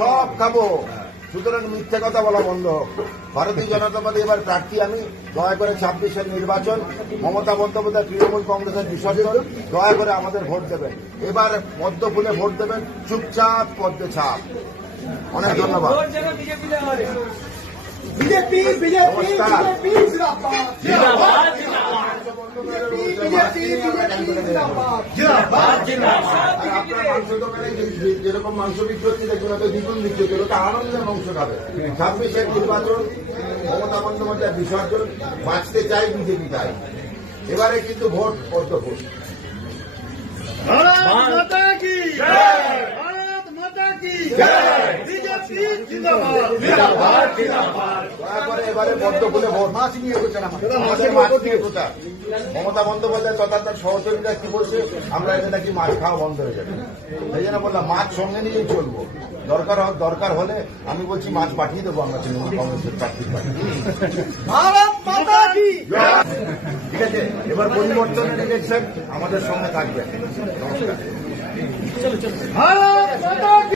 সব খাবো, সুতরাং মিথ্যে কথা বলা বন্ধ হোক। ভারতীয় জনতা পার্টি এবার প্রার্থী আমি, দয়া করে 26-এর নির্বাচন, মমতা বন্দ্যোপাধ্যায় তৃণমূল কংগ্রেসের বিসর্জন, দয়া করে আমাদের ভোট দেবেন। এবার পদ্ম ফুলে ভোট দেবেন, চুপচাপ পদ্মে ছাপ। অনেক ধন্যবাদ। বিজেপি বিজেপি বিজেপি জিন্দাবাদ জিন্দাবাদ বিজেপি বিজেপি জিন্দাবাদ জিন্দাবাদ জিন্দাবাদ। আপনার মাংস দোকানে যেরকম মাংস বিক্রি হচ্ছে দেখুন, এত দ্বিগুণ বিক্রি হচ্ছে, ওটা আনন্দের মাংস খাবে। 26-এর নির্বাচন, মমতা বন্দ্যোপাধ্যায় বিসর্জন, বাঁচতে চাই বিজেপি চাই। এবারে কিন্তু ভোট পদ্ম ফুল। भारत माता की जय, भारत माता की जय, बीजेपी जिंदाबाद जिंदाबाद जिंदाबाद। দয়া করে এবারে পদ্ম ফুলে ভোট। মাছ নিয়ে প্রচার। মমতা বন্দ্যোপাধ্যায় তথা তার সহযোগীরা কি বলছে, আমরা এতে নাকি মাছ খাওয়া বন্ধ হয়ে যাবে। সেই জন্য বললাম মাছ সঙ্গে নিয়েই চলবো। দরকার হলে আমি বলছি মাছ পাঠিয়ে দেবো আমরা তৃণমূল কংগ্রেসের প্রার্থীর পাঠিয়ে। भारत माता की ঠিক আছে, এবার পরিবর্তনের ইলেকশন আমাদের সঙ্গে থাকবে। নমস্কার। भारत माता की